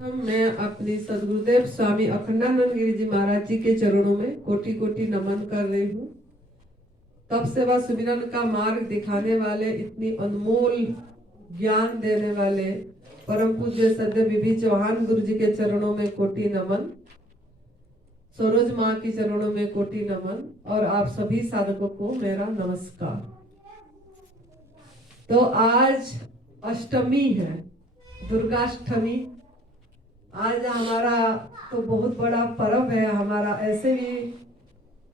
मैं अपनी सदगुरुदेव स्वामी अखंडानंद गिरी जी महाराज जी के चरणों में कोटि कोटि नमन कर रही हूँ। तप सेवा सुमिरन का मार्ग दिखाने वाले, इतनी अनमोल ज्ञान देने वाले परम पूज्य सद्य बीबी चौहान गुरु जी के चरणों में कोटि नमन, सरोज माँ के चरणों में कोटि नमन और आप सभी साधकों को मेरा नमस्कार। तो आज अष्टमी है, दुर्गाष्टमी। आज हमारा तो बहुत बड़ा पर्व है। हमारा ऐसे भी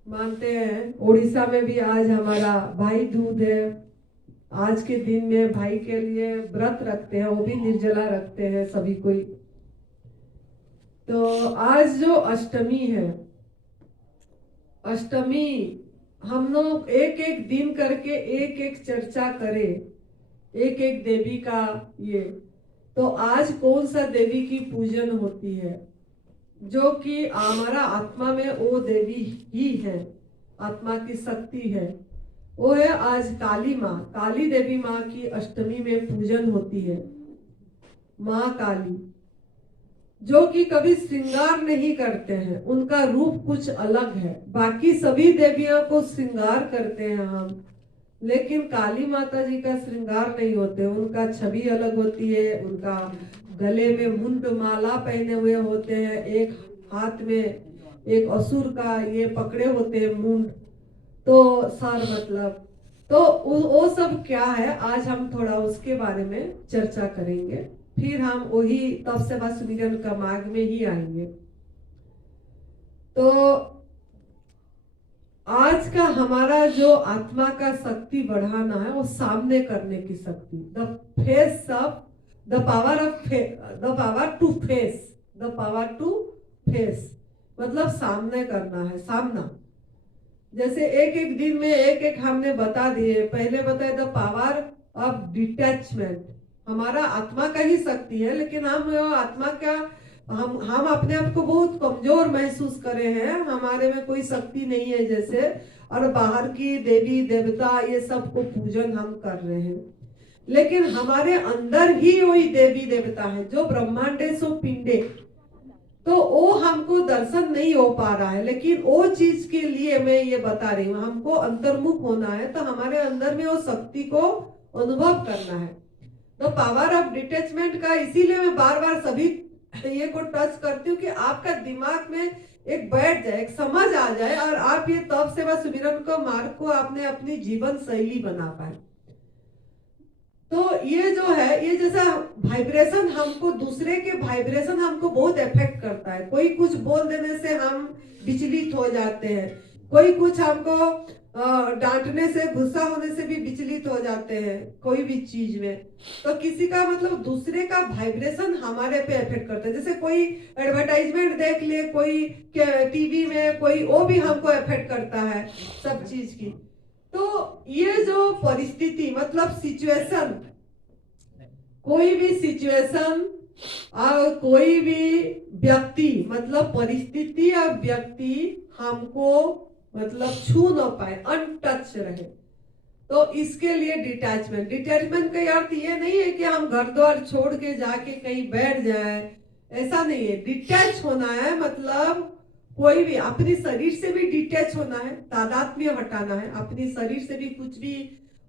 मानते हैं, उड़ीसा में भी आज हमारा भाई दूज है। आज के दिन में भाई के लिए व्रत रखते हैं, वो भी निर्जला रखते हैं सभी कोई। तो आज जो अष्टमी है, अष्टमी हम लोग एक एक दिन करके एक एक चर्चा करें, एक एक देवी का ये। तो आज कौन सा देवी की पूजन होती है, जो कि हमारा आत्मा में वो देवी ही है, आत्मा की शक्ति है, वो है आज काली माँ। काली देवी माँ की अष्टमी में पूजन होती है। माँ काली जो कि कभी श्रृंगार नहीं करते हैं, उनका रूप कुछ अलग है। बाकी सभी देवियों को श्रृंगार करते हैं हम, लेकिन काली माता जी का श्रृंगार नहीं होते। उनका छवि अलग होती है। उनका गले में मुंड माला पहने हुए होते हैं, एक हाथ में एक असुर का ये पकड़े होते हैं मुंड, तो सर मतलब। तो वो सब क्या है, आज हम थोड़ा उसके बारे में चर्चा करेंगे। फिर हम वही तप सेवा सुमिरन का मार्ग में ही आएंगे। तो आज का हमारा जो आत्मा का शक्ति बढ़ाना है, वो सामने करने की शक्ति, the face of the power of the power to face, the power to face मतलब सामने करना है, सामना। जैसे एक एक दिन में एक एक हमने बता दिए। पहले बताए द पावर ऑफ डिटैचमेंट, हमारा आत्मा का ही शक्ति है, लेकिन हम आत्मा का हम अपने आप को बहुत कमजोर महसूस करे हैं, हमारे में कोई शक्ति नहीं है जैसे, और बाहर की देवी देवता ये सब को पूजन हम कर रहे हैं। लेकिन हमारे अंदर ही वही देवी देवता है जो ब्रह्मांडे सो पिंडे, तो वो हमको दर्शन नहीं हो पा रहा है। लेकिन वो चीज के लिए मैं ये बता रही हूँ, हमको अंतर्मुख होना है, तो हमारे अंदर में वो शक्ति को अनुभव करना है। तो पावर ऑफ डिटैचमेंट का इसीलिए मैं बार बार सभी ये को टच करती हूँ कि आपका दिमाग में एक बैठ जाए, एक समझ आ जाए, और आप ये तप सेवा सुमिरन को मार्ग को आपने अपनी जीवन शैली बना पाए। तो ये जो है, ये जैसा वाइब्रेशन, हमको दूसरे के वाइब्रेशन हमको बहुत इफेक्ट करता है। कोई कुछ बोल देने से हम विचलित हो जाते हैं, कोई कुछ हमको डांटने से, गुस्सा होने से भी विचलित हो जाते हैं कोई भी चीज में। तो किसी का मतलब दूसरे का वाइब्रेशन हमारे पे इफेक्ट करता है। जैसे कोई एडवर्टाइजमेंट देख ले कोई टीवी में, कोई वो भी हमको इफेक्ट करता है सब चीज की। तो ये जो परिस्थिति मतलब सिचुएशन, कोई भी सिचुएशन और कोई भी व्यक्ति मतलब परिस्थिति और व्यक्ति हमको मतलब छू न पाए, अनटच रहे। तो इसके लिए डिटैचमेंट का अर्थ ये नहीं है कि हम घर द्वार छोड़ के जाके कहीं बैठ जाए, ऐसा नहीं है। डिटैच होना है मतलब कोई भी अपने शरीर से भी डिटैच होना है, तादात्म्य हटाना है। अपने शरीर से भी कुछ भी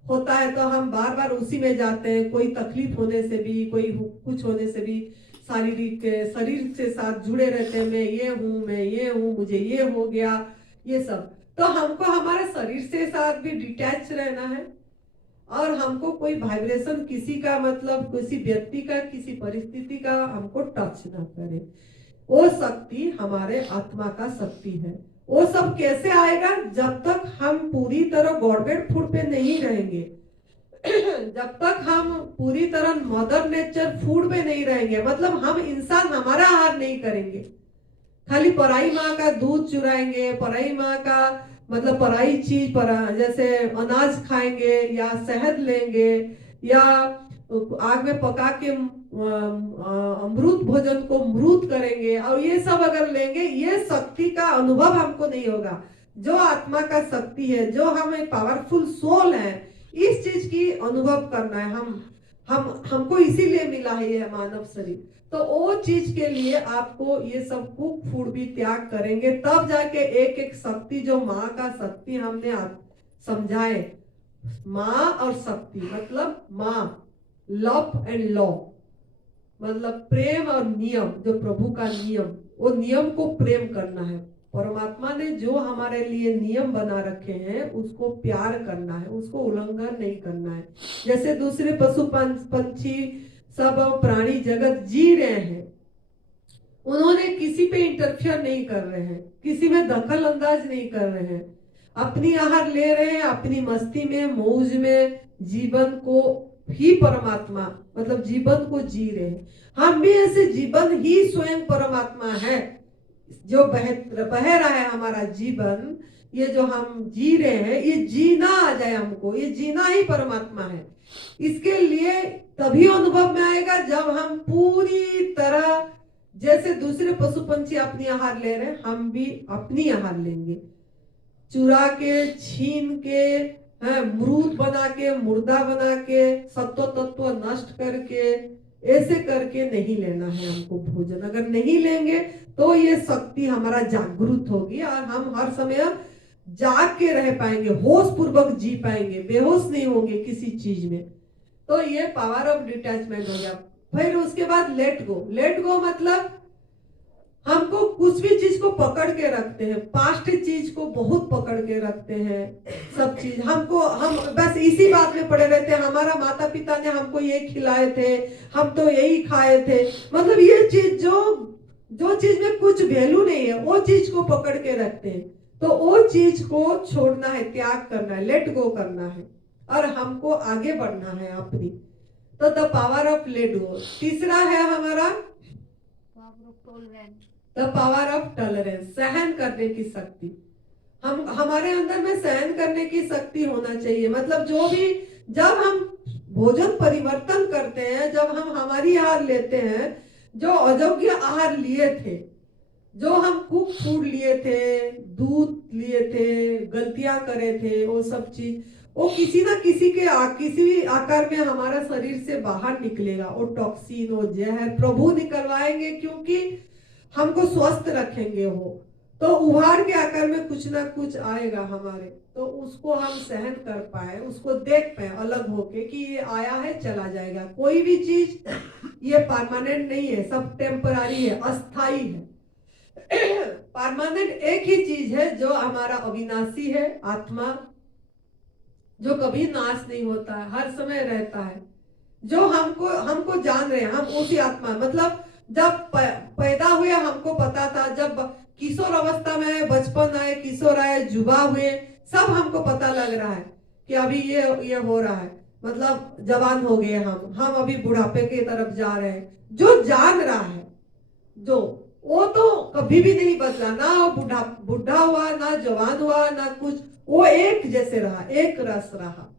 होता है तो हम बार बार उसी में जाते हैं। कोई तकलीफ होने से भी, कोई कुछ होने से भी शारीरिक शरीर से साथ जुड़े रहते हैं। मैं ये हूँ, मुझे ये हो गया, ये सब। तो हमको हमारे शरीर से साथ भी डिटैच रहना है, और हमको कोई वाइब्रेशन किसी का मतलब किसी व्यक्ति का, किसी परिस्थिति का हमको टच ना करे। वो शक्ति हमारे आत्मा का शक्ति है। वो सब कैसे आएगा, जब तक हम पूरी तरह गॉडबेड फूड पे नहीं रहेंगे जब तक हम पूरी तरह मदर नेचर फूड पे नहीं रहेंगे, मतलब हम इंसान हमारा आहार नहीं करेंगे, खाली पराई माँ का दूध चुराएंगे, पराई माँ का मतलब पराई चीज जैसे अनाज खाएंगे या शहद लेंगे या आग में पका के अमृत भोजन को मृत करेंगे, और ये सब अगर लेंगे, ये शक्ति का अनुभव हमको नहीं होगा। जो आत्मा का शक्ति है, जो हमें पावरफुल सोल है, इस चीज की अनुभव करना है। हमको इसीलिए मिला है यह मानव शरीर। तो वो चीज के लिए आपको ये सब कुक फूड भी त्याग करेंगे, तब जाके एक एक शक्ति, जो माँ का शक्ति हमने समझाए, माँ और शक्ति मतलब माँ, लव एंड लॉ, मतलब प्रेम और नियम, जो प्रभु का नियम, वो नियम को प्रेम करना है। परमात्मा ने जो हमारे लिए नियम बना रखे हैं उसको प्यार करना है, उसको उल्लंघन नहीं करना है। जैसे दूसरे पशु पंछी सब प्राणी जगत जी रहे हैं, उन्होंने किसी पे इंटरफियर नहीं कर रहे हैं, किसी में दखल अंदाज नहीं कर रहे हैं, अपनी आहार ले रहे हैं, अपनी मस्ती में मौज में जीवन को ही परमात्मा मतलब जीवन को जी रहे हैं। हम भी ऐसे जीवन ही स्वयं परमात्मा है, जो बह रहा है हमारा जीवन, ये जो हम जी रहे हैं, ये जीना आ जाए हमको, ये जीना ही परमात्मा है। इसके लिए तभी अनुभव में आएगा जब हम पूरी तरह, जैसे दूसरे पशु पंछी अपनी आहार ले रहे हैं, हम भी अपनी आहार लेंगे, चुरा के, छीन के, मृत बना के, मुर्दा बना के, सत्व तत्व नष्ट करके, ऐसे करके नहीं लेना है हमको भोजन। अगर नहीं लेंगे तो ये शक्ति हमारा जागृत होगी और हम हर समय जाग के रह पाएंगे, होश पूर्वक जी पाएंगे, बेहोश नहीं होंगे किसी चीज में। तो ये पावर ऑफ डिटैचमेंट हो गया। फिर उसके बाद लेट गो। लेट गो मतलब हमको कुछ भी चीज को पकड़ के रखते हैं, पास्ट चीज को बहुत पकड़ के रखते हैं, सब चीज हमको, हम बस इसी बात में पड़े रहते हैं, हमारा माता पिता ने हमको ये खिलाए थे, हम तो यही खाए थे, मतलब ये चीज जो चीज में कुछ वैल्यू नहीं है वो चीज को पकड़ के रखते हैं। तो वो चीज को छोड़ना है, त्याग करना है, लेट गो करना है और हमको आगे बढ़ना है अपनी। तो the power of let go. तीसरा है हमारा द पावर ऑफ टॉलरेंस, सहन करने की शक्ति। हमारे अंदर में सहन करने की शक्ति होना चाहिए। मतलब जो भी, जब हम भोजन परिवर्तन करते हैं, जब हम हमारी आहार लेते हैं, जो अयोग्य आहार लिए थे, जो हम कुक फूड लिए थे, दूध लिए थे, गलतियां करे थे, वो सब चीज वो किसी ना किसी के किसी भी आकार में हमारा शरीर से बाहर निकलेगा। वो टॉक्सिन, वो जहर प्रभु निकलवाएंगे, क्योंकि हमको स्वस्थ रखेंगे वो। तो उभार के आकार में कुछ ना कुछ आएगा हमारे, तो उसको हम सहन कर पाए, उसको देख पाए अलग होके कि ये आया है चला जाएगा। कोई भी चीज ये परमानेंट नहीं है, सब टेम्परारी है, अस्थाई है। परमानेंट एक ही चीज है जो हमारा अविनाशी है, आत्मा, जो कभी नाश नहीं होता है, हर समय रहता है, जो हमको जान रहे हैं, हम उसी आत्मा। मतलब जब पैदा हुए हमको पता था, जब किशोर अवस्था में, बचपन आए, किशोर आए, जुबा हुए, सब हमको पता लग रहा है कि अभी ये हो रहा है, मतलब जवान हो गए हम अभी बुढ़ापे की तरफ जा रहे हैं। जो जान रहा है, जो वो तो कभी भी नहीं बदला, ना वो बुढ़ा हुआ, ना जवान हुआ, ना कुछ, वो एक जैसे रहा, एक रस रहा।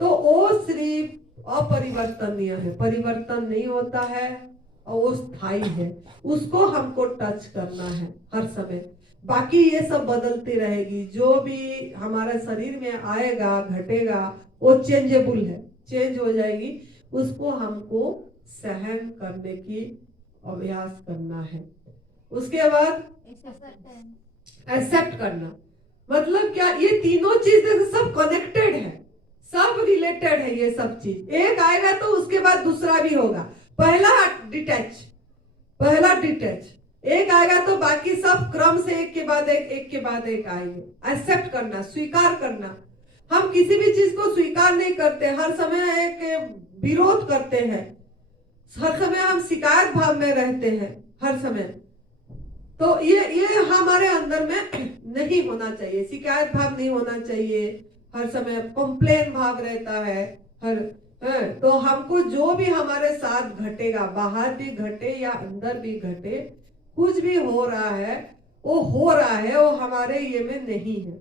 तो वो सिर्फ अपरिवर्तनीय है, परिवर्तन नहीं होता है और वो स्थायी है, उसको हमको टच करना है हर समय। बाकी ये सब बदलती रहेगी, जो भी हमारे शरीर में आएगा घटेगा वो चेंजेबल है, चेंज हो जाएगी, उसको हमको सहन करने की अभ्यास करना है। उसके बाद एक्सेप्ट करना। मतलब क्या, ये तीनों चीजें सब कनेक्टेड है, सब रिलेटेड है, ये सब चीज एक आएगा तो उसके बाद दूसरा भी होगा। पहला डिटैच एक आएगा तो बाकी सब क्रम से एक के बाद एक आएंगे। एक्सेप्ट करना, स्वीकार करना। हम किसी भी चीज को स्वीकार नहीं करते, हर समय एक विरोध करते हैं, हर समय हम शिकायत भाव में रहते हैं हर समय। तो ये हमारे अंदर में नहीं होना चाहिए, शिकायत भाव नहीं होना चाहिए, हर समय कंप्लेन भाव रहता है तो हमको जो भी हमारे साथ घटेगा, बाहर भी घटे या अंदर भी घटे, कुछ भी हो रहा है, वो हमारे ये में नहीं है।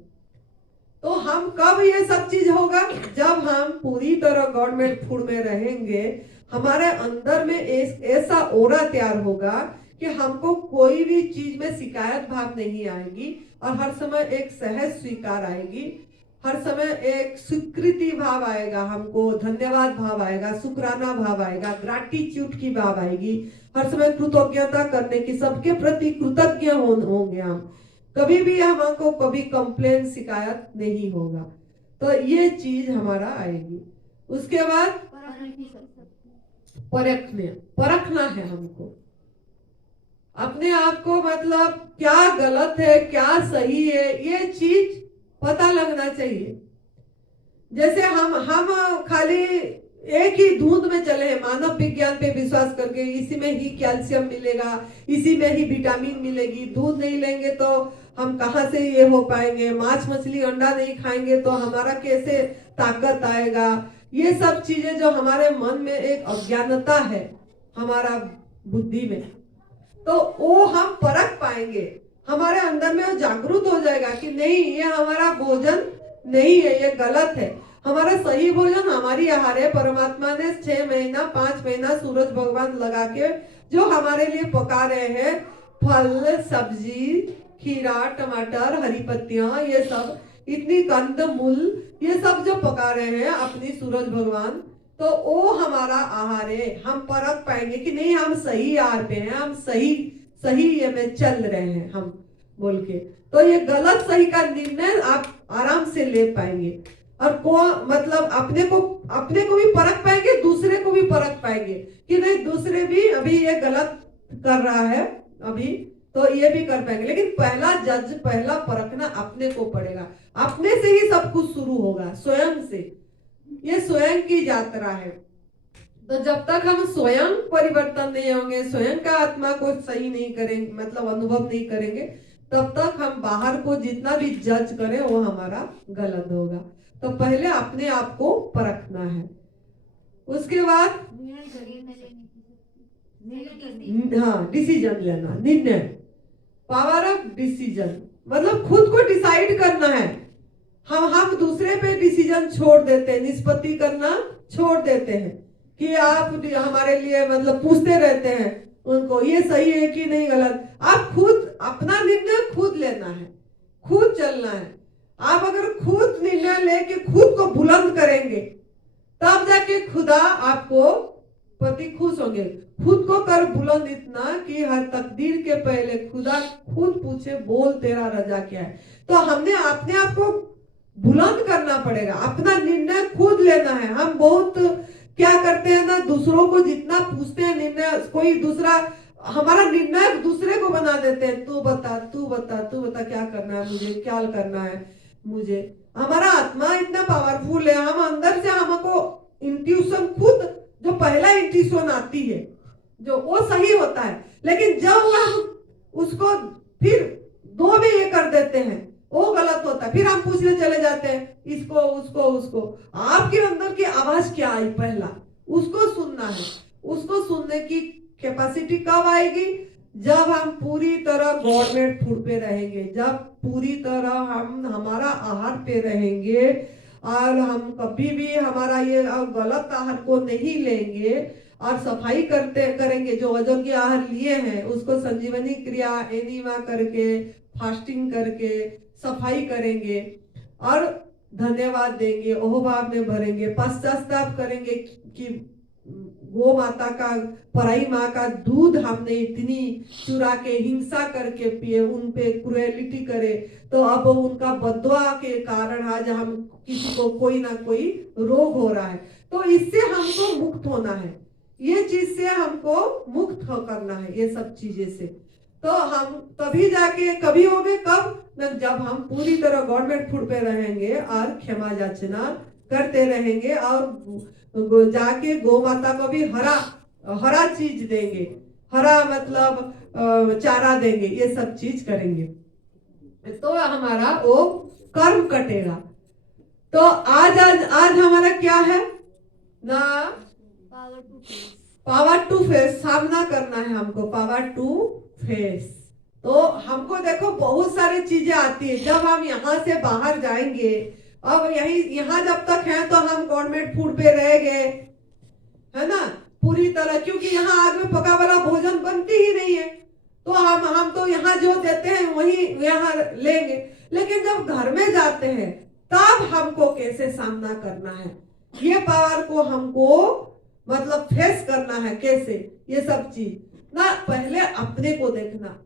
तो हम कब ये सब चीज होगा, जब हम पूरी तरह गवर्नमेंट फूड में रहेंगे, हमारे अंदर में ऐसा ओरा तैयार होगा कि हमको कोई भी चीज में शिकायत भाव नहीं आएगी और हर समय एक सहज स्वीकार आएगी, हर समय एक स्वीकृति भाव आएगा, हमको धन्यवाद भाव आएगा, शुक्राना भाव आएगा, ग्रैटिट्यूड की भाव आएगी, हर समय कृतज्ञता करने की, सबके प्रति कृतज्ञ होंगे हम, कभी भी हमको कभी कंप्लेन शिकायत नहीं होगा। तो ये चीज हमारा आएगी। उसके बाद परखना है हमको अपने आप को, मतलब क्या गलत है क्या सही है, ये चीज पता लगना चाहिए। जैसे हम खाली एक ही धुंध में चले हैं, मानव विज्ञान पे विश्वास करके, इसी में ही कैल्शियम मिलेगा, इसी में ही विटामिन मिलेगी, दूध नहीं लेंगे तो हम कहाँ से ये हो पाएंगे, मांस मछली अंडा नहीं खाएंगे तो हमारा कैसे ताकत आएगा। ये सब चीजें जो हमारे मन में एक अज्ञानता है हमारा बुद्धि में, तो वो हम परख पाएंगे, हमारे अंदर में वो जागरूक हो जाएगा कि नहीं ये हमारा भोजन नहीं है, ये गलत है। हमारा सही भोजन हमारी आहार है। परमात्मा ने 6 महीना 5 महीना सूरज भगवान लगा के जो हमारे लिए पका रहे हैं, फल सब्जी, खीरा, टमाटर, हरी पत्तियां, ये सब इतनी कंद मूल, ये सब जो पका रहे हैं अपनी सूरज भगवान, तो वो हमारा आहार है। हम परख पाएंगे कि नहीं हम सही आहार पे हैं, हम सही ये में चल रहे हैं हम बोल के। तो ये गलत सही का निर्णय आप आराम से ले पाएंगे, और मतलब अपने को भी परख पाएंगे, दूसरे को भी परख पाएंगे कि नहीं दूसरे भी अभी ये गलत कर रहा है अभी, तो ये भी कर पाएंगे। लेकिन पहला परखना अपने को पड़ेगा, अपने से ही सब कुछ शुरू होगा, स्वयं से। ये स्वयं की यात्रा है। तो जब तक हम स्वयं परिवर्तन नहीं होंगे, स्वयं का आत्मा को सही नहीं करेंगे, मतलब अनुभव नहीं करेंगे, तब तक हम बाहर को जितना भी जज करें वो हमारा गलत होगा। तो पहले अपने आप को परखना है। उसके बाद हाँ डिसीजन लेना, निर्णय, पावर ऑफ डिसीजन, मतलब खुद को डिसाइड करना है। हम दूसरे पे डिसीजन छोड़ देते हैं, निष्पत्ति करना छोड़ देते हैं कि आप हमारे लिए मतलब पूछते रहते हैं उनको ये सही है कि नहीं गलत। आप खुद अपना निर्णय खुद लेना है, खुद चलना है। आप अगर खुद निर्णय लेके खुद को बुलंद करेंगे तब जाके खुदा आपको पति खुश होंगे। खुद को कर बुलंद इतना कि हर तकदीर के पहले खुदा खुद पूछे बोल तेरा रजा क्या है। तो हमने अपने आप को बुलंद करना पड़ेगा, अपना निर्णय खुद लेना है। हम बहुत क्या करते हैं ना, दूसरों को जितना पूछते हैं निर्णय, कोई दूसरा हमारा निर्णय दूसरे को बना देते हैं, तू बता तू बता तू बता क्या करना है मुझे, क्या करना है मुझे। हमारा आत्मा इतना पावरफुल है, हम अंदर से हमको इंट्यूशन, खुद जो पहला इंट्यूशन आती है जो वो सही होता है, लेकिन जब हम उसको फिर दो में ये कर देते हैं वो गलत होता है। फिर हम पूछने चले जाते हैं इसको उसको उसको। आपके अंदर की आवाज क्या आई, पहला उसको सुनना है। उसको सुनने की कैपेसिटी कब आएगी, जब हम पूरी तरह गवर्नमेंट फूड पे रहेंगे, जब पूरी तरह हम हमारा आहार पे रहेंगे और हम कभी भी हमारा ये गलत आहार को नहीं लेंगे और सफाई करेंगे। जो अयोग्य आहार लिए हैं उसको संजीवनी क्रिया एनिमा करके, फास्टिंग करके सफाई करेंगे और धन्यवाद देंगे, ओहभाव में भरेंगे, पश्चाताप करेंगे कि गो माता का, पराई माँ का दूध हमने इतनी चुरा के हिंसा करके पिए, उन पे क्रुएलिटी करे, तो अब उनका बददुआ के कारण आज हम किसी को कोई ना कोई रोग हो रहा है। तो इससे हमको मुक्त होना है, ये चीज से हमको मुक्त करना है, ये सब चीजें से। तो हम तभी जाके कभी होंगे कब, जब हम पूरी तरह गवर्नमेंट फूड पे रहेंगे और क्षमा याचना करते रहेंगे और जाके गौ माता को भी हरा चीज देंगे, हरा मतलब चारा देंगे, ये सब चीज करेंगे तो हमारा वो कर्म कटेगा। तो आज हमारा क्या है ना, पावर टू फेस, सामना करना है हमको, पावर टू फेस। तो हमको देखो बहुत सारी चीजें आती है जब हम यहाँ से बाहर जाएंगे। अब यहाँ जब तक है तो हम गवर्नमेंट फूड पे रह गए, है ना, पूरी तरह, क्योंकि यहाँ आग में पका वाला भोजन बनती ही नहीं है, तो हम तो यहाँ जो देते हैं वही यहाँ लेंगे। लेकिन जब घर में जाते हैं तब हमको कैसे सामना करना है, ये पावर को हमको मतलब फेस करना है कैसे, ये सब चीज। ना पहले अपने को देखना।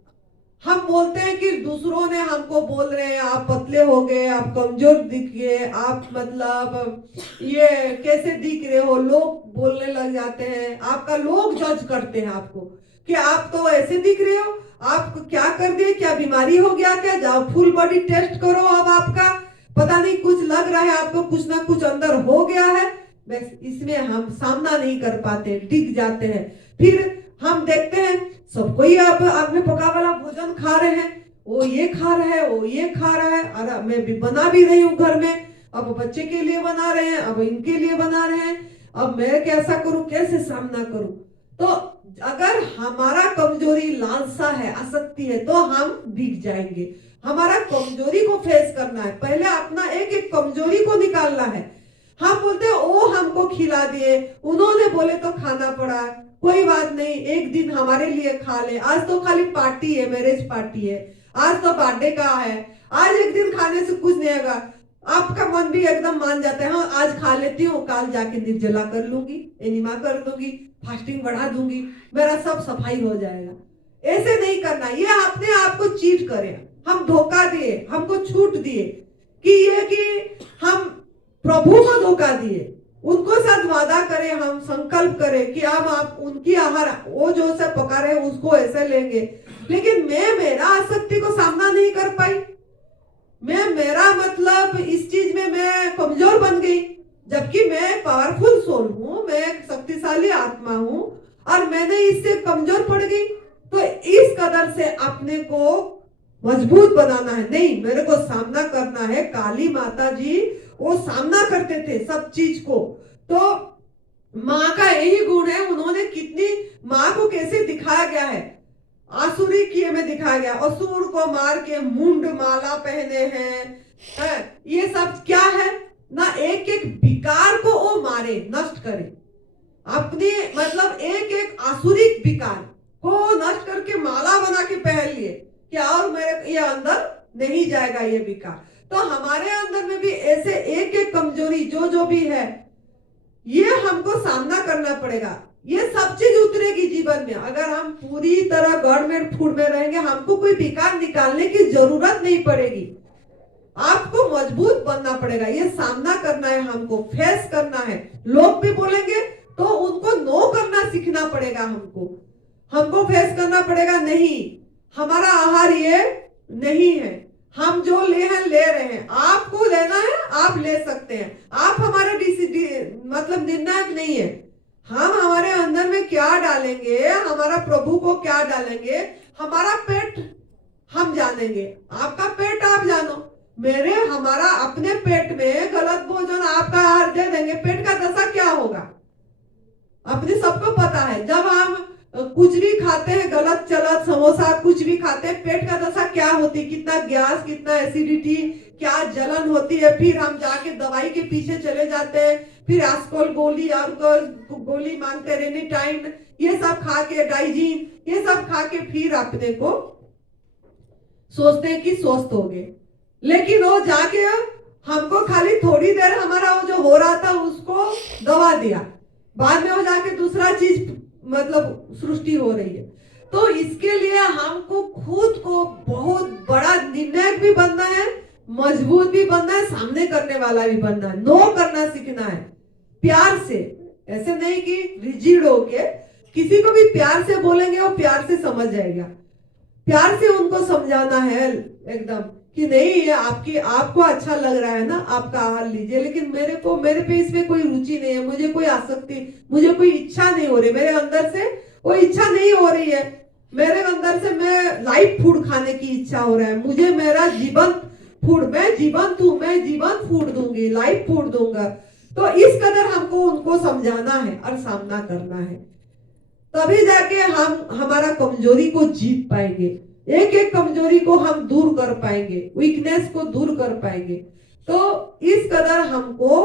हम बोलते हैं कि दूसरों ने हमको बोल रहे हैं आप पतले हो गए, आप कमजोर दिख गए, आप मतलब ये कैसे दिख रहे हो, लोग बोलने लग जाते हैं, आपका लोग जज करते हैं आपको कि आप तो ऐसे दिख रहे हो, आप क्या कर दिए, क्या बीमारी हो गया क्या, जाओ फुल बॉडी टेस्ट करो, अब आपका पता नहीं कुछ लग रहा है, आपको कुछ ना कुछ अंदर हो गया है। बस इसमें हम सामना नहीं कर पाते, डिग जाते हैं। फिर हम देखते हैं सबको ही अब आपने पका वाला भोजन खा रहे हैं, वो ये खा रहा है, वो ये खा रहा है, अरे मैं भी बना भी रही हूँ घर में, अब बच्चे के लिए बना रहे हैं, अब इनके लिए बना रहे हैं, अब मैं कैसा करूं, कैसे सामना करूं। तो अगर हमारा कमजोरी लालसा है, आसक्ति है, तो हम बिक जाएंगे। हमारा कमजोरी को फेस करना है, पहले अपना एक एक कमजोरी को निकालना है। हम बोलते हैं ओ हमको खिला दिए, उन्होंने बोले तो खाना पड़ा, कोई बात नहीं, एक दिन हमारे लिए खा ले, आज तो खाली पार्टी है, मैरिज पार्टी है, आज तो बर्थडे का है, आज एक दिन खाने से कुछ नहीं होगा। आपका मन भी एकदम मान जाता है, हाँ आज खा लेती हूँ, काल जाके निर्जला कर लूंगी, एनिमा कर दूंगी, फास्टिंग बढ़ा दूंगी, मेरा सब सफाई हो जाएगा। ऐसे नहीं करना, ये अपने आप को चीट करें, हम धोखा दिए, हमको छूट दिए कि ये कि हम प्रभु को धोखा दिए, उनको साथ वादा करें, हम संकल्प करें कि अब आप उनकी आहार, वो जो से पका रहे उसको ऐसे लेंगे, लेकिन मैं मेरा आसक्ति को सामना नहीं कर पाई, मैं मेरा मतलब इस चीज में मैं कमजोर बन गई, जबकि मैं पावरफुल सोल हूँ, मैं शक्तिशाली आत्मा हूँ, और मैंने इससे कमजोर पड़ गई। तो इस कदर से अपने को मजबूत बनाना है, नहीं मेरे को सामना करना है। काली माता जी वो सामना करते थे सब चीज को, तो माँ का यही गुण है, उन्होंने कितनी, माँ को कैसे दिखाया गया है, आसुरी किए में दिखाया गया, असुर को मार के मुंड माला पहने हैं, ये सब क्या है ना, एक एक विकार को वो मारे, नष्ट करे, अपने मतलब एक एक आसुरिक विकार को नष्ट करके माला बना के पहन लिए कि और मेरे ये अंदर नहीं जाएगा ये विकार। तो हमारे अंदर में भी ऐसे एक एक कमजोरी जो जो भी है, ये हमको सामना करना पड़ेगा, ये सब चीज उतरेगी जीवन में। अगर हम पूरी तरह गवर्नमेंट फूड में रहेंगे, हमको कोई विकार निकालने की जरूरत नहीं पड़ेगी, आपको मजबूत बनना पड़ेगा, ये सामना करना है, हमको फेस करना है। लोग भी बोलेंगे तो उनको नो करना सीखना पड़ेगा, हमको फेस करना पड़ेगा, नहीं हमारा आहार ये नहीं है, हम जो ले रहे हैं, आपको लेना है आप ले सकते हैं, आप हमारे मतलब निर्णायक नहीं है, हम हमारे अंदर में क्या डालेंगे, हमारा प्रभु को क्या डालेंगे, हमारा पेट हम जानेंगे, आपका पेट आप जानो, हमारा अपने पेट में गलत भोजन आपका आहार दे देंगे, पेट का दशा क्या होगा अपने सबको पता है। जब हम कुछ भी खाते हैं, गलत चलत समोसा कुछ भी खाते हैं, पेट का दशा क्या होती है, कितना गैस, कितना एसिडिटी, क्या जलन होती है, फिर हम जाके दवाई के पीछे चले जाते हैं, फिर आजकल गोली और गोली मांगते रहने टाइम, ये सब खा के डाइजीन, ये सब खा के फिर अपने को सोचते हैं कि स्वस्थ हो गए, लेकिन वो जाके हमको खाली थोड़ी देर हमारा वो जो हो रहा था उसको दबा दिया, बाद में वो जाके दूसरा चीज मतलब सृष्टि हो रही है। तो इसके लिए हमको खुद को बहुत बड़ा निर्णायक भी बनना है, मजबूत भी बनना है, सामने करने वाला भी बनना है, नो करना सीखना है प्यार से, ऐसे नहीं कि रिजिड होके, किसी को भी प्यार से बोलेंगे वो प्यार से समझ जाएगा, प्यार से उनको समझाना है एकदम कि नहीं ये आपको अच्छा लग रहा है ना, आपका आहार लीजिए, लेकिन मेरे पे इसमें कोई रुचि नहीं है, मुझे कोई आसक्ति, मुझे कोई इच्छा नहीं हो रही, मेरे अंदर से कोई इच्छा नहीं हो रही है, मेरे अंदर से मैं लाइव फूड खाने की इच्छा हो रहा है, मुझे मेरा जीवंत फूड, मैं जीवंत हूँ, मैं जीवंत फूड दूंगी, लाइव फूड दूंगा। तो इस कदर हमको उनको समझाना है और सामना करना है, तभी जाके हम हमारा कमजोरी को जीत पाएंगे, एक एक कमजोरी को हम दूर कर पाएंगे, वीकनेस को दूर कर पाएंगे। तो इस कदर हमको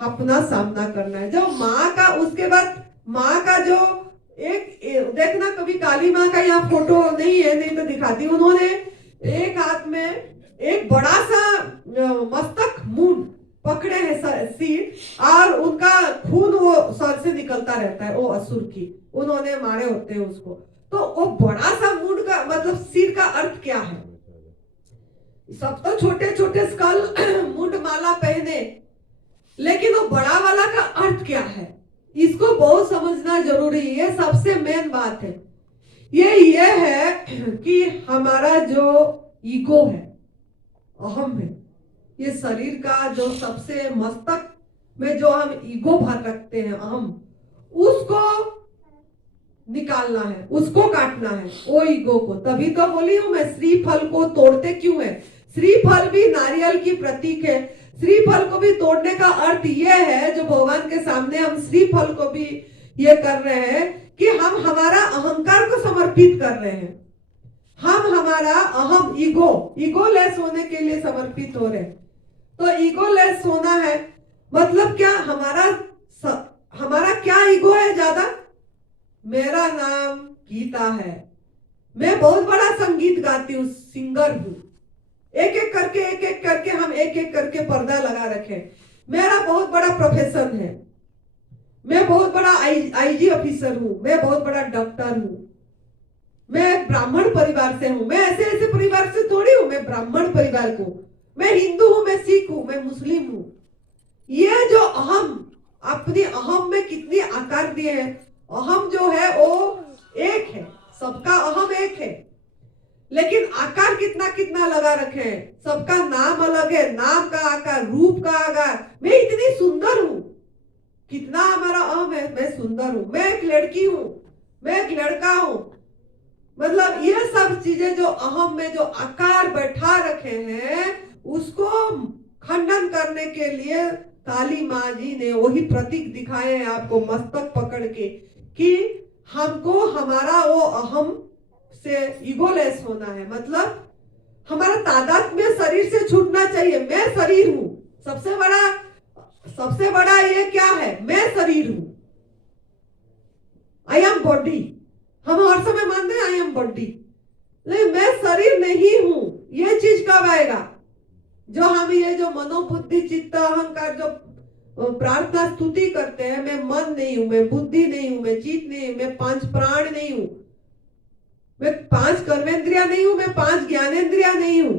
अपना सामना करना है। जब माँ का, उसके बाद माँ का जो एक देखना, कभी काली माँ का यहाँ फोटो नहीं है, नहीं तो दिखाती, उन्होंने एक हाथ में एक बड़ा सा मस्तक मूंड पकड़े हैं सिर, और उनका खून वो सर से निकलता रहता है, वो असुर की उन्होंने मारे होते हैं उसको। तो वो बड़ा सा मुंड का मतलब सिर का अर्थ क्या है? सब तो छोटे छोटे स्कल मुंड माला पहने, लेकिन वो बड़ा वाला का अर्थ क्या है, इसको बहुत समझना जरूरी है। ये सबसे मेन बात है। ये है कि हमारा जो ईगो है, अहम है, ये शरीर का जो सबसे मस्तक में जो हम ईगो भर रखते हैं, अहम, उसको निकालना है, उसको काटना है, वो ईगो को। तभी तो बोली हूं मैं, श्रीफल को तोड़ते क्यों है? श्रीफल भी नारियल की प्रतीक है। श्रीफल को भी तोड़ने का अर्थ ये है, जो भगवान के सामने हम श्रीफल को भी ये कर रहे हैं कि हम हमारा अहंकार को समर्पित कर रहे हैं। हम हमारा अहम ईगो लेस होने के लिए समर्पित हो रहे हैं। तो ईगो लेस होना है मतलब क्या? हमारा क्या ईगो है ज्यादा? मेरा नाम गीता है, मैं बहुत बड़ा संगीत गाती हूँ, सिंगर हूँ। एक एक करके हम एक एक करके पर्दा लगा रखे। मेरा बहुत बड़ा प्रोफेशन है, मैं बहुत बड़ा आईजी ऑफिसर हूँ, मैं बहुत बड़ा डॉक्टर हूँ, मैं ब्राह्मण परिवार से हूँ। मैं ऐसे ऐसे परिवार से थोड़ी हूँ, मैं ब्राह्मण परिवार को, मैं हिंदू हूँ, मैं सिख हूँ, मैं मुस्लिम हूँ। ये जो अहम, अपनी अहम में कितनी आकार दिए हैं। अहम जो है वो एक है, सबका अहम एक है, लेकिन आकार कितना कितना लगा रखे हैं। सबका नाम अलग है, नाम का आकार, रूप का आकार। मैं इतनी सुंदर हूँ, कितना हमारा अहम है, मैं सुंदर हूँ, मैं एक लड़की हूँ, मैं एक लड़का हूँ। मतलब ये सब चीजें जो अहम में जो आकार बैठा रखे हैं, उसको खंडन करने के लिए काली माँ जी ने वही प्रतीक दिखाए हैं आपको मस्तक पकड़ के, कि हमको हमारा वो अहम से ईगोलेस होना है। मतलब हमारा तादाद में शरीर से छूटना चाहिए। मैं शरीर हूं, सबसे बड़ा ये क्या है? मैं शरीर हूं, आई एम बॉडी। हम हर समय मानते हैं आई एम बॉडी, लेकिन मैं शरीर नहीं हूं। ये चीज कब आएगा? जो हम ये जो मनोबुद्धि चित्त अहंकार जो प्रार्थना स्तुति करते हैं, मैं मन नहीं हूं, मैं बुद्धि नहीं हूं, मैं चित्त नहीं हूं, मैं 5 प्राण नहीं हूं, मैं 5 कर्मेंद्रिया नहीं हूं, मैं 5 ज्ञानेंद्रिया नहीं हूं,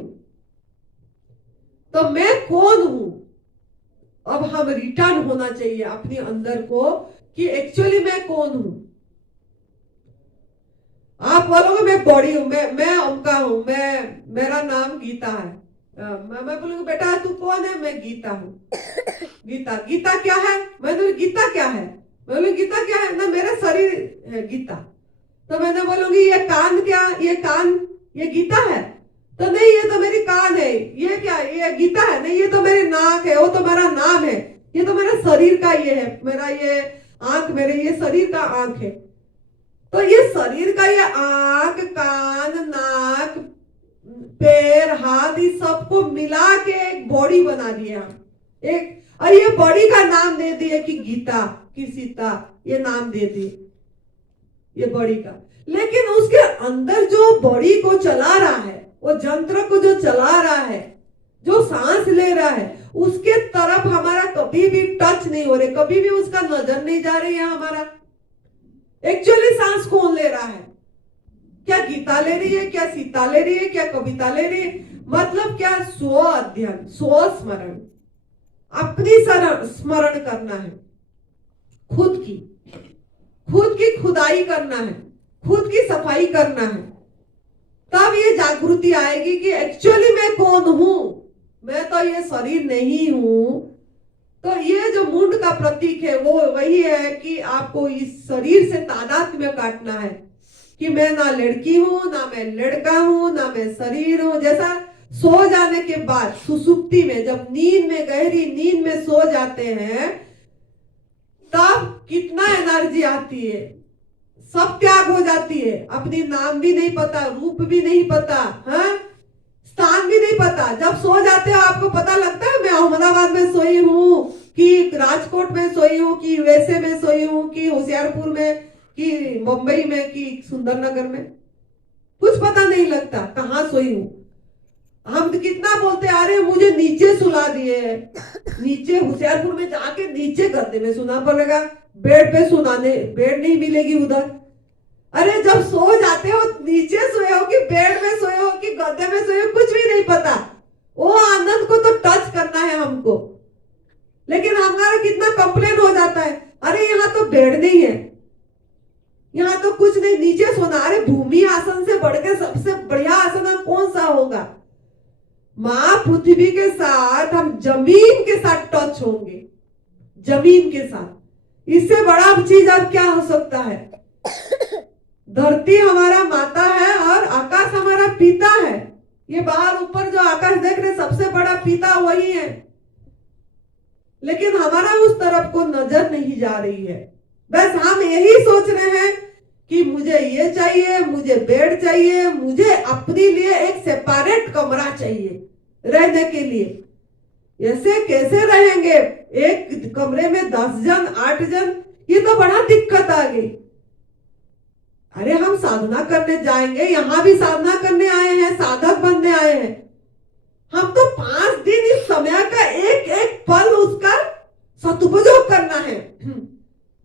तो मैं कौन हूं? अब हम रिटर्न होना चाहिए अपने अंदर को कि एक्चुअली मैं कौन हूं। आप बोलोगे मैं बॉडी हूं, मैं उनका हूं, मेरा नाम गीता है। मैं बोलूंगी बेटा तू कौन है? मैं गीता हूँ। गीता क्या है? मैं बोलूंगी गीता क्या है? मैं बोलूंगी गीता क्या है ना, मेरा शरीर है गीता। तो मैंने बोलूंगी ये कान क्या? ये गीता है? तो नहीं, ये तो मेरी कान है। ये क्या? ये गीता है? नहीं, ये तो मेरी नाक है, वो तो मेरा नाम है। ये तो मेरा शरीर का ये है, मेरा ये आंख, मेरे ये शरीर का आंख है। तो ये शरीर का ये आंख, कान, नाक, पैर, हाथ, इस सबको मिला के एक बॉडी बना दिया एक, और ये बॉडी का नाम दे दिए कि गीता कि सीता, ये नाम दे दिए ये बॉडी का। लेकिन उसके अंदर जो बॉडी को चला रहा है, वो यंत्र को जो चला रहा है, जो सांस ले रहा है, उसके तरफ हमारा कभी भी टच नहीं हो रहे, कभी भी उसका नजर नहीं जा रही है हमारा। एक्चुअली सांस कौन ले रहा है? क्या गीता ले रही है? क्या सीता ले रही है? क्या कविता ले रही है? मतलब क्या? स्व अध्ययन, स्व स्मरण, अपनी स्मरण करना है, खुद की खुदाई करना है, खुद की सफाई करना है। तब ये जागृति आएगी कि एक्चुअली मैं कौन हूं, मैं तो ये शरीर नहीं हूं। तो ये जो मुंड का प्रतीक है वो वही है कि आपको इस शरीर से तादात्म्य में काटना है कि मैं ना लड़की हूं, ना मैं लड़का हूं, ना मैं शरीर हूं। जैसा सो जाने के बाद सुसुप्ति में, जब नींद में, गहरी नींद में सो जाते हैं, तब कितना एनर्जी आती है, सब त्याग हो जाती है। अपनी नाम भी नहीं पता, रूप भी नहीं पता, हाँ, स्थान भी नहीं पता। जब सो जाते हो आपको पता लगता है मैं अहमदाबाद में सोई हूँ कि राजकोट में सोई हूँ कि यूएसए में सोई हूँ कि होशियारपुर में कि मुंबई में कि सुंदरनगर में, कुछ पता नहीं लगता कहाँ सोई हूँ। हम कितना बोलते आ रहे हैं मुझे नीचे सुला दिए, नीचे होशियारपुर में जाके नीचे गद्दे में सुना पड़ेगा, बेड पे सुनाने बेड नहीं मिलेगी उधर। अरे जब सो जाते हो, नीचे सोए हो कि बेड में सोए हो कि गद्दे में सोए हो, कुछ भी नहीं पता। वो आनंद को तो टच करना है हमको। लेकिन हमारा कितना कंप्लेन हो जाता है, अरे यहाँ तो बेड नहीं है, यहाँ तो कुछ नहीं, नीचे सोना। अरे भूमि आसन से बढ़ के सबसे बढ़िया आसन हम कौन सा होगा? माँ पृथ्वी के साथ हम जमीन के साथ टच होंगे, जमीन के साथ। इससे बड़ा चीज अब क्या हो सकता है? धरती हमारा माता है और आकाश हमारा पिता है। ये बाहर ऊपर जो आकाश देख रहे, सबसे बड़ा पिता वही है। लेकिन हमारा उस तरफ को नजर नहीं जा रही है। बस हम यही सोच रहे हैं कि मुझे ये चाहिए, मुझे बेड चाहिए, मुझे अपने लिए एक सेपरेट कमरा चाहिए रहने के लिए। ऐसे कैसे रहेंगे? एक कमरे में 10 जन 8 जन, ये तो बड़ा दिक्कत आ गई। अरे हम साधना करने जाएंगे, यहां भी साधना करने आए हैं, साधक बनने आए हैं। हम तो 5 दिन इस समय का एक एक पल उसका सदुपयोग करना है।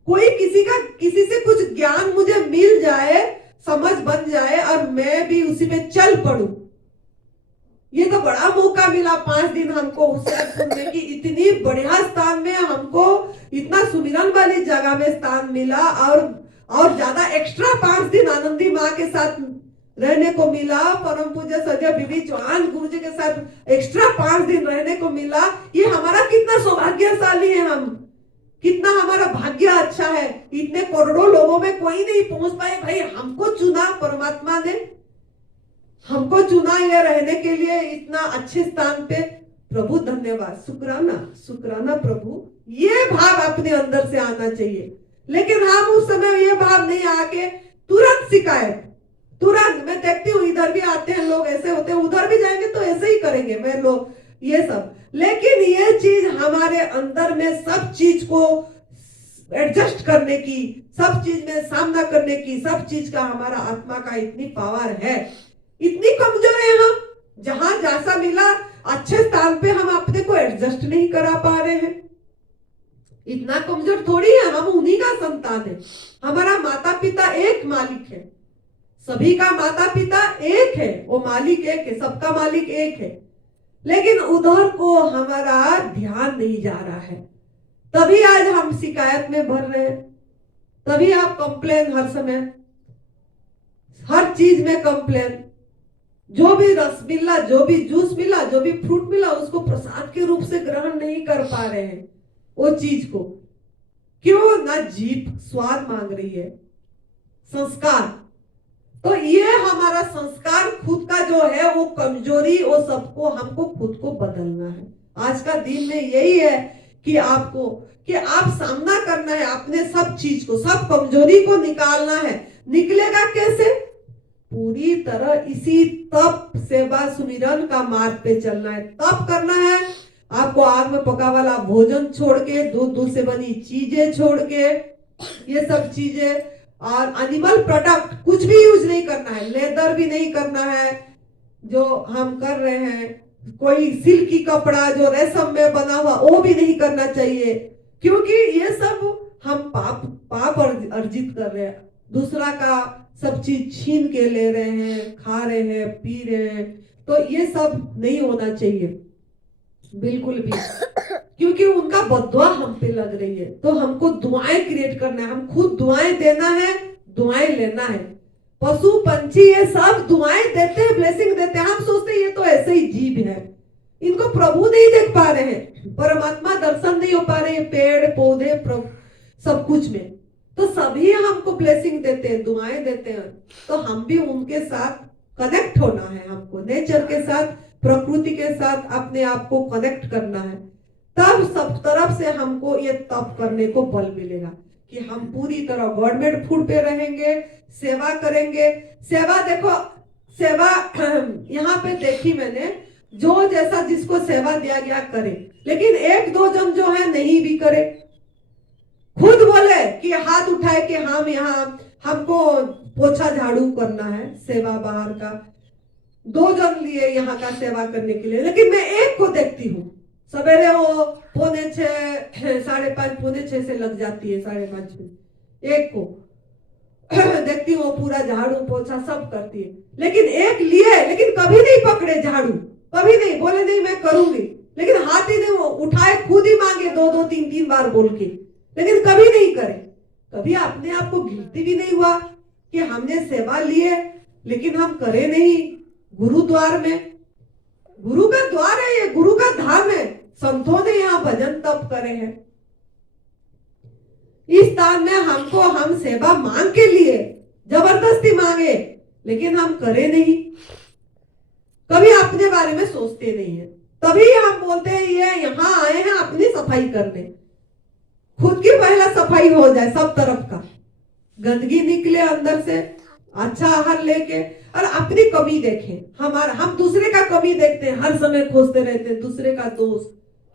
कोई किसी से कुछ ज्ञान मुझे मिल जाए, समझ बन जाए और मैं भी उसी में चल पड़ू। ये तो बड़ा मौका मिला 5 दिन हमको उससे सुनने की। इतनी बढ़िया स्थान में हमको इतना सुमिरन वाली जगह में स्थान मिला, और ज्यादा एक्स्ट्रा 5 दिन आनंदी माँ के साथ रहने को मिला। परम पूज्य सदैव बीबी चौहान गुरु जी के साथ एक्स्ट्रा 5 दिन रहने को मिला। ये हमारा कितना सौभाग्यशाली है, हम कितना हमारा भाग्य अच्छा है। इतने करोड़ों लोगों में कोई नहीं पहुंच पाए। भाई हमको चुना परमात्मा ने, हमको चुना ये रहने के लिए इतना अच्छे स्थान पे। प्रभु धन्यवाद, शुक्राना शुक्राना प्रभु। ये भाव अपने अंदर से आना चाहिए। लेकिन हम उस समय ये भाव नहीं आके तुरंत शिकायत, तुरंत। मैं देखती हूँ इधर भी आते हैं लोग ऐसे होते हैं, उधर भी जाएंगे तो ऐसे ही करेंगे मैं लोग ये सब। लेकिन ये चीज हमारे अंदर में सब चीज को एडजस्ट करने की, सब चीज में सामना करने की, सब चीज का हमारा आत्मा का इतनी पावर है। इतनी कमजोर है हम, जहां जैसा मिला अच्छे स्थान पे हम अपने को एडजस्ट नहीं करा पा रहे हैं। इतना कमजोर थोड़ी है, हम उन्हीं का संतान है। हमारा माता पिता एक मालिक है, सभी का माता पिता एक है, वो मालिक एक है, सबका मालिक एक है। लेकिन उधर को हमारा ध्यान नहीं जा रहा है, तभी आज हम शिकायत में भर रहे हैं। तभी आप कंप्लेन, हर समय हर चीज में कंप्लेन। जो भी रस मिला, जो भी जूस मिला, जो भी फ्रूट मिला, उसको प्रसाद के रूप से ग्रहण नहीं कर पा रहे हैं वो चीज को। क्यों? ना जीभ स्वाद मांग रही है, संस्कार। तो ये हमारा संस्कार खुद का जो है वो कमजोरी, वो सबको हमको खुद को बदलना है। आज का दिन में यही है कि आपको, कि आप सामना करना है अपने सब चीज को, सब कमजोरी को निकालना है। निकलेगा कैसे? पूरी तरह इसी तप सेवा सुमिरन का मार्ग पे चलना है। तप करना है आपको, आग में पका वाला भोजन छोड़ के, दूध से बनी चीजें छोड़ के, ये सब चीजें, और एनिमल प्रोडक्ट कुछ भी यूज नहीं करना है। लेदर भी नहीं करना है जो हम कर रहे हैं। कोई सिल्की कपड़ा जो रेशम में बना हुआ वो भी नहीं करना चाहिए, क्योंकि ये सब हम पाप अर्जित कर रहे हैं। दूसरा का सब चीज छीन के ले रहे हैं, खा रहे हैं, पी रहे हैं। तो ये सब नहीं होना चाहिए बिल्कुल भी, क्योंकि उनका बददुआ हम पे लग रही है। तो हमको दुआएं क्रिएट करना है, हम खुद दुआएं देना है, दुआएं लेना है। पशु पंछी ये सब दुआएं देते हैं, ब्लेसिंग देते हैं। हम सोचते हैं ये तो ऐसे ही जीव है, इनको प्रभु नहीं देख पा रहे हैं, परमात्मा दर्शन नहीं हो पा रहे हैं, पेड़ पौधे सब कुछ में। तो सभी हमको ब्लेसिंग देते हैं, दुआएं देते हैं। तो हम भी उनके साथ कनेक्ट होना है, हमको नेचर के साथ, प्रकृति के साथ अपने आप को कनेक्ट करना है। तब सब तरफ से हमको ये तप करने को बल मिलेगा कि हम पूरी तरह गवर्नमेंट फूड पे रहेंगे, सेवा करेंगे। सेवा देखो, सेवा यहाँ पे देखी मैंने, जो जैसा जिसको सेवा दिया गया करे, लेकिन 1-2 जन जो है नहीं भी करे। खुद बोले कि हाथ उठाए कि हम यहाँ, हमको पोछा झाड़ू करना है, सेवा बाहर का 2 जन लिए यहाँ का सेवा करने के लिए। लेकिन मैं एक को देखती हूँ, सवेरे वो 5:45, 5:30, 5:45 से लग जाती है, 5:30 में एक को। देखती हूँ पूरा झाड़ू पोछा सब करती है, लेकिन एक लिए, लेकिन कभी नहीं पकड़े झाड़ू, कभी नहीं बोले नहीं मैं करूंगी, लेकिन हाथ ही नहीं वो उठाए, खुद ही मांगे दो दो तीन तीन बार बोल के, लेकिन कभी नहीं करे। कभी अपने आप को गिल्टी भी नहीं हुआ कि हमने सेवा लिए लेकिन हम करे नहीं। गुरुद्वार में, गुरु का द्वार है ये, गुरु का धाम है, संतों ने यहाँ भजन तप करे हैं। इस स्थान में हमको, हम सेवा मांग के लिए, जबरदस्ती मांगे, लेकिन हम करे नहीं, कभी अपने बारे में सोचते नहीं है। तभी हम बोलते हैं ये यहाँ आए हैं अपनी सफाई करने, खुद की पहला सफाई हो जाए, सब तरफ का गंदगी निकले अंदर से, अच्छा आहार लेके, और अपनी कमी देखें। हमारा, हम दूसरे का कमी देखते हैं, हर समय खोजते रहते हैं दूसरे का दोष,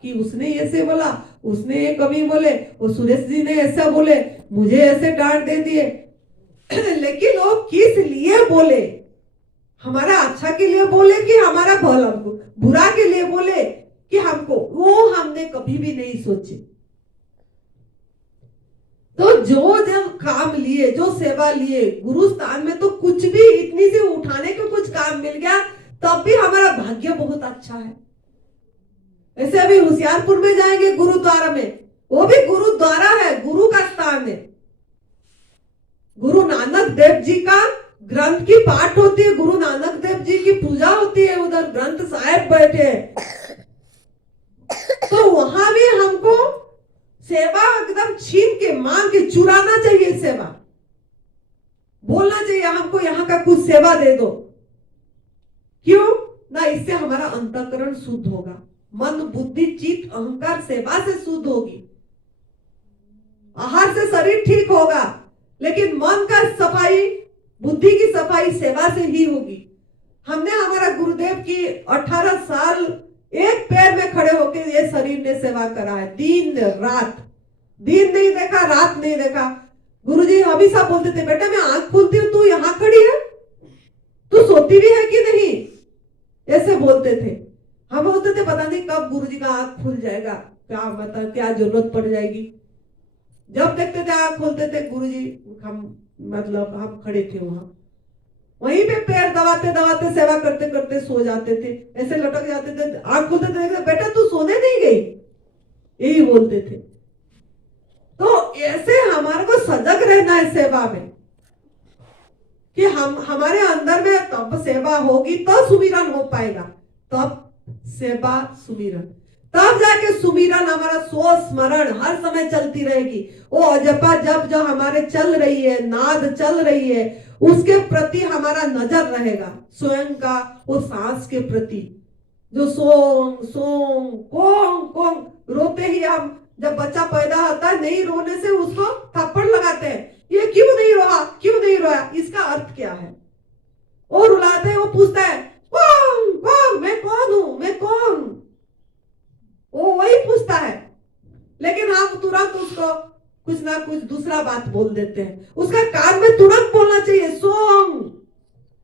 कि उसने ऐसे बोला, उसने ये कमी बोले, वो सुरेश जी ने ऐसा बोले, मुझे ऐसे डांट दे दिए। लेकिन वो किस लिए बोले? हमारा अच्छा के लिए बोले कि हमारा भला, बुरा के लिए बोले कि हमको, वो हमने कभी भी नहीं सोचे। तो जो जब काम लिए, जो सेवा लिए गुरु स्थान में, तो कुछ भी इतनी से उठाने को कुछ काम मिल गया, तब भी हमारा भाग्य बहुत अच्छा है। ऐसे अभी होशियारपुर में जाएंगे गुरुद्वारा में, वो भी गुरुद्वारा है, गुरु का स्थान है। गुरु नानक देव जी का ग्रंथ की पाठ होती है, गुरु नानक देव जी की पूजा होती है, उधर ग्रंथ साहिब बैठे हैं। तो वहां भी हमको सेवा एकदम छीन के, मांग के, चुराना चाहिए सेवा, बोलना चाहिए हमको यहाँ का कुछ सेवा दे दो। क्यों ना? इससे हमारा अंतःकरण शुद्ध होगा, मन बुद्धि चित्त अहंकार सेवा से शुद्ध होगी। आहार से शरीर ठीक होगा, लेकिन मन का सफाई, बुद्धि की सफाई सेवा से ही होगी। हमने हमारा गुरुदेव की 18 साल एक पैर में खड़े होकर ये शरीर ने सेवा करा है, दिन रात, दिन नहीं देखा, रात नहीं देखा। गुरुजी हमेशा बोलते थे, बेटा मैं आंख खोलती हूँ तू यहाँ खड़ी है, तू सोती भी है कि नहीं, ऐसे बोलते थे। हम बोलते थे पता नहीं कब गुरुजी का आंख खुल जाएगा, क्या मतलब क्या जरूरत पड़ जाएगी। जब देखते थे आंख खोलते थे गुरुजी, हम खड़े थे वहां, वहीं पे पैर दबाते दबाते सेवा करते करते सो जाते थे, ऐसे लटक जाते थे। आंख खोलते थे, बेटा तू सोने नहीं गई, यही बोलते थे। तो ऐसे हमारे को सजग रहना है सेवा में, कि हम, हमारे अंदर में तब सेवा होगी तो सुमिरन हो पाएगा, तब सेवा सुमिरन, तब जाके सुमिरन हमारा सोच स्मरण हर समय चलती रहेगी। वो अजपा जप जो हमारे चल रही है, नाद चल रही है, उसके प्रति हमारा नजर रहेगा, स्वयं का वो सांस के प्रति, जो सोंग सोंग कोंग कोंग, रोते ही हम, जब बच्चा पैदा होता है नहीं रोने से उसको थप्पड़ लगाते हैं, ये क्यों नहीं रोया, क्यों नहीं रोया, इसका अर्थ क्या है? और रुलाते हैं, वो पूछता है कौन कौन, मैं कौन हूं, मैं कौन, वो वही पूछता है। लेकिन हम तुरंत उसको कुछ ना कुछ दूसरा बात बोल देते हैं। उसका कान में तुरंत बोलना चाहिए सोंग,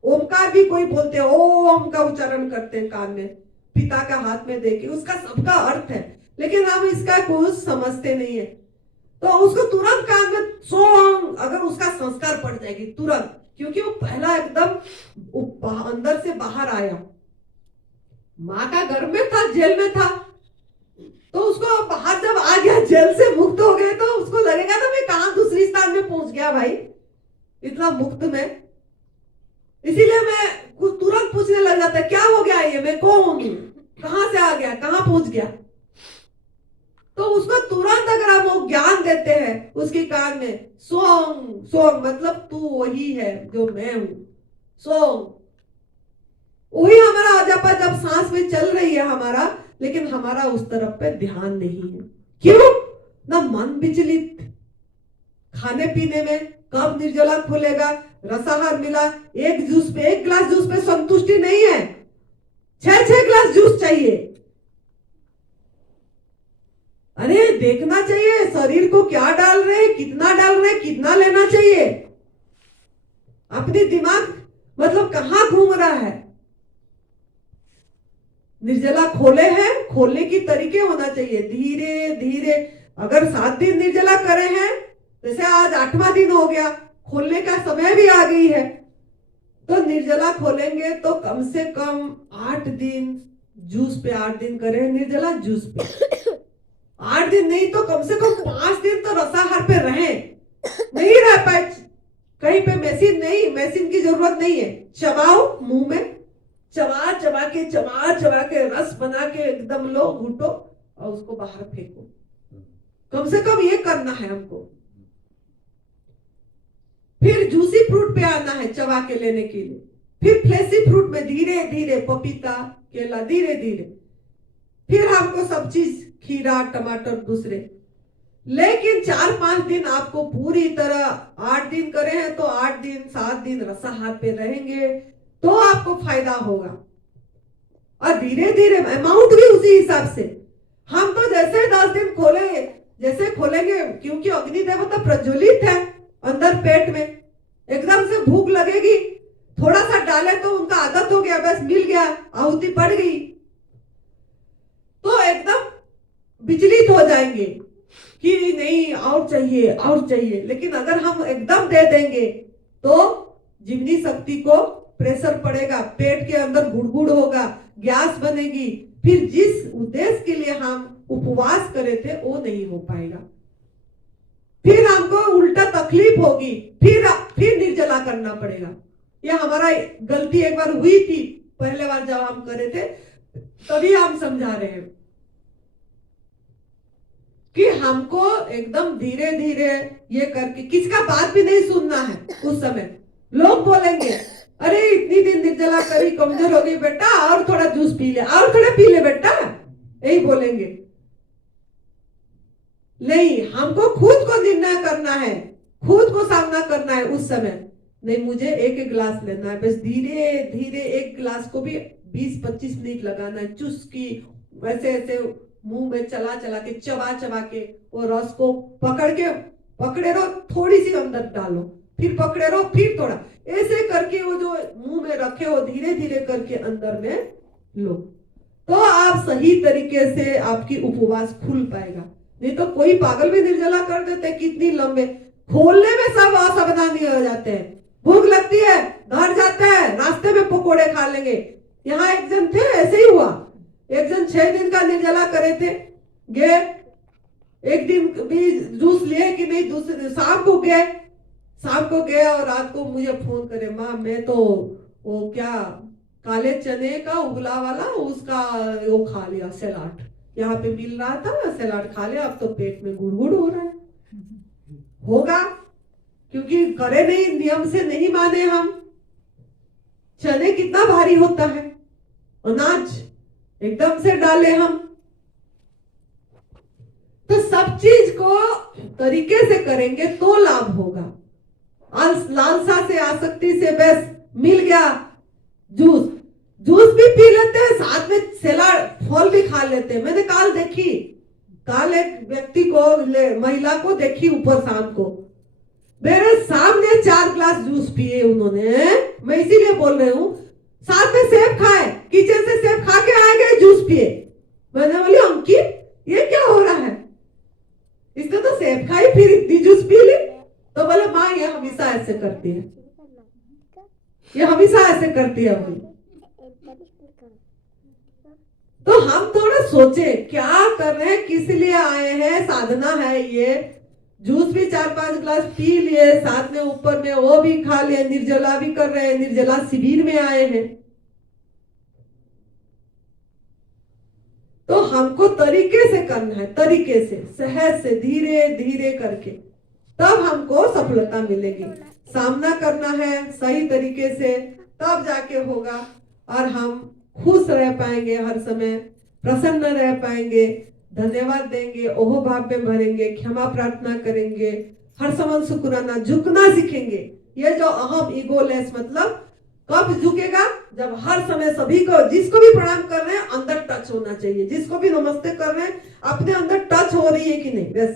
ओमकार भी कोई बोलते हैं, ओम का उच्चारण करते हैं कान में, पिता का हाथ में देके, उसका सबका अर्थ है, लेकिन हम इसका कुछ समझते नहीं है। तो उसको तुरंत कान में सोंग, अगर उसका संस्कार पड़ जाएगी तुरंत, क्योंकि वो पहला एकदम अंदर से बाहर आया, माँ का गर्भ में था, जेल में था, तो उसको बाहर जब आ गया, जेल से मुक्त हो गए, तो उसको लगेगा ना मैं कहां दूसरी स्थान में पहुंच गया भाई, इतना मुक्त में। इसीलिए मैं कुछ तुरंत पूछने लग जाता है, क्या हो गया ये, मैं कौन हूं, कहां से आ गया, कहां पहुंच गया। तो उसको तुरंत अगर हम वो ज्ञान देते हैं उसके कान में, सोंग सोंग मतलब तू वही है जो मैं हूं, सोंग, वही हमारा अजपा जब सांस में चल रही है हमारा, लेकिन हमारा उस तरफ पे ध्यान नहीं है। क्यों ना? मन विचलित, खाने पीने में कब निर्जला खुलेगा, रसाहार मिला, एक जूस पे, एक गिलास जूस पे संतुष्टि नहीं है, 6 गिलास जूस चाहिए। अरे देखना चाहिए शरीर को क्या डाल रहे, कितना डाल रहे, कितना लेना चाहिए, अपनी दिमाग मतलब कहां घूम रहा है। निर्जला खोले हैं, खोलने की तरीके होना चाहिए, धीरे धीरे। अगर 7 दिन निर्जला करे हैं, जैसे आज 8वां दिन हो गया, खोलने का समय भी आ गई है। तो निर्जला खोलेंगे तो कम से कम 8 दिन जूस पे, 8 दिन करें निर्जला जूस पे, 8 दिन नहीं तो कम से कम 5 दिन तो रसाहार पे रहे। नहीं रह पाए, कहीं पे मशीन नहीं, मशीन की जरूरत नहीं है, चबाओ मुंह में, चबा चबा के रस बना के एकदम लो, घुटो और उसको बाहर फेंको। कम से कम ये करना है हमको। फिर जूसी फ्रूट पे आना है चबा के लेने के लिए। फिर फ्लेसी फ्रूट में धीरे धीरे, पपीता केला धीरे धीरे। फिर हमको सब चीज, खीरा टमाटर दूसरे। लेकिन 4-5 दिन आपको पूरी तरह, 8 दिन करे हैं तो 8 दिन 7 दिन रसाहार पे रहेंगे तो आपको फायदा होगा। और धीरे धीरे अमाउंट भी उसी हिसाब से। हम तो जैसे 10 दिन खोले, जैसे खोलेंगे, क्योंकि अग्नि देवता प्रज्वलित है अंदर पेट में, एकदम से भूख लगेगी, थोड़ा सा डाले तो उनका आदत हो गया, बस मिल गया, आहुति पड़ गई, तो एकदम विचलित हो जाएंगे कि नहीं और चाहिए और चाहिए। लेकिन अगर हम एकदम दे देंगे तो जीवनी शक्ति को प्रेशर पड़ेगा, पेट के अंदर गुड़गुड़ होगा, गैस बनेगी, फिर जिस उद्देश्य के लिए हम उपवास करे थे वो नहीं हो पाएगा, फिर हमको उल्टा तकलीफ होगी, फिर निर्जला करना पड़ेगा। ये हमारा गलती एक बार हुई थी, पहले बार जब हम करे थे तभी हम समझा रहे हैं कि हमको एकदम धीरे धीरे ये करके, किसका बात भी नहीं सुनना है। उस समय लोग बोलेंगे अरे इतनी दिन निर्जला करी, कमजोर हो गई बेटा, और थोड़ा जूस पी ले, और थोड़ा पी ले बेटा, यही बोलेंगे। नहीं, हमको खुद को निर्णय करना है, खुद को सामना करना है उस समय। नहीं, मुझे एक गिलास लेना है, बस धीरे धीरे एक गिलास को भी 20-25 मिनट लगाना है, चुस्की वैसे ऐसे मुंह में चला के, चबा के वो रस को पकड़े रहो, थोड़ी सी अंदर डालो, फिर पकड़े रहो, फिर थोड़ा, ऐसे करके वो जो मुंह में रखे हो धीरे धीरे करके अंदर में लो, तो आप सही तरीके से आपकी उपवास खुल पाएगा। नहीं तो कोई पागल भी निर्जला कर देते, कितनी लंबे, खोलने में सब असावधानी हो जाते हैं, भूख लगती है घर जाते हैं, रास्ते में पकोड़े खा लेंगे। यहाँ एक जन थे, ऐसे ही हुआ, एक जन 6 दिन का निर्जला करे थे, गए एक दिन भी जूस लिए कि नहीं, दूसरे शाम को गए और रात को मुझे फोन करे, माँ मैं तो वो क्या काले चने का उबला वाला उसका वो खा लिया, सलाद यहाँ पे मिल रहा था, सलाद खा लिया, अब तो पेट में गुड़गुड़ हो रहा है। होगा, क्योंकि करे नहीं, नियम से नहीं माने हम। चने कितना भारी होता है, अनाज एकदम से डाले हम, तो सब चीज को तरीके से करेंगे तो लाभ होगा। लालसा से, आसक्ति से, बस मिल गया जूस भी पी लेते हैं, साथ में सलाद फल भी खा लेते हैं। मैंने काल एक व्यक्ति को, महिला को देखी ऊपर शाम को, मेरे सामने 4 ग्लास जूस पिए उन्होंने। मैं इसीलिए बोल रही हूँ, साथ में सेब खाए, किचन से सेब खा के आ गए, जूस पिए। मैंने बोली अंकित ये क्या हो रहा है, इसने तो सेब खाई फिर इतनी जूस पी ली। तो बोले माँ ये हमेशा ऐसे करती है, ये हमेशा ऐसे करती है अभी। तो हम थोड़ा सोचे क्या कर रहे हैं, किस लिए आए हैं, साधना है ये। जूस भी 4-5 ग्लास पी लिए, साथ में ऊपर में वो भी खा लिए, निर्जला भी कर रहे हैं, निर्जला शिविर में आए हैं। तो हमको तरीके से करना है, तरीके से, सहज से, धीरे धीरे करके, तब हमको सफलता मिलेगी। सामना करना है सही तरीके से, तब जाके होगा, और हम खुश रह पाएंगे, हर समय प्रसन्न रह पाएंगे, धन्यवाद देंगे, ओह भाव में भरेंगे, क्षमा प्रार्थना करेंगे, हर समय शुक्राना, झुकना सीखेंगे। ये जो अहम ईगोलेस, मतलब कब झुकेगा, जब हर समय सभी को, जिसको भी प्रणाम कर रहे हैं अंदर टच होना चाहिए, जिसको भी नमस्ते कर रहे हैं अपने अंदर टच हो रही है कि नहीं, बस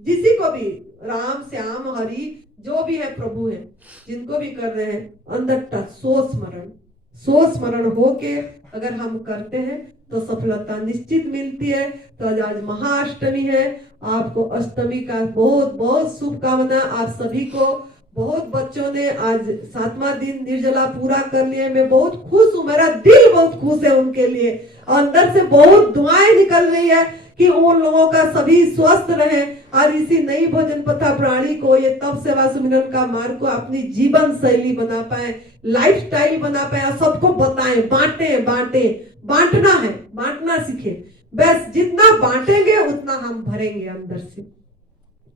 जिसी को भी, राम श्याम हरि जो भी है प्रभु है, जिनको भी कर रहे हैं अंदर टच, सो स्मरण, सोच स्मरण होके अगर हम करते हैं तो सफलता निश्चित मिलती है। तो आज महाअष्टमी है, आपको अष्टमी का बहुत बहुत शुभकामना। आप सभी को, बहुत बच्चों ने आज 7वां दिन निर्जला पूरा कर लिया। मैं बहुत खुश हूँ, मेरा दिल बहुत खुश है उनके लिए। अंदर से बहुत दुआएं निकल रही है कि उन लोगों का सभी स्वस्थ रहे और इसी नई भोजन पथा प्राणी को, ये तप सेवा सुमिरन का मार्ग को अपनी जीवन शैली बना पाए, लाइफ स्टाइल बना पाए और सबको बताएं, बांटे बांटे, बांटना है, बांटना सीखे। बस जितना बांटेंगे उतना हम भरेंगे अंदर से।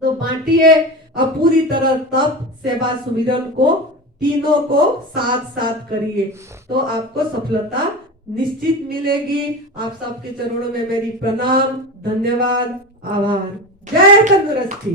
तो बांटिए और पूरी तरह तप सेवा सुमिरन को तीनों को साथ साथ करिए तो आपको सफलता निश्चित मिलेगी। आप सबके चरणों में मेरी प्रणाम, धन्यवाद, आभार। जय तंदुरुस्ती।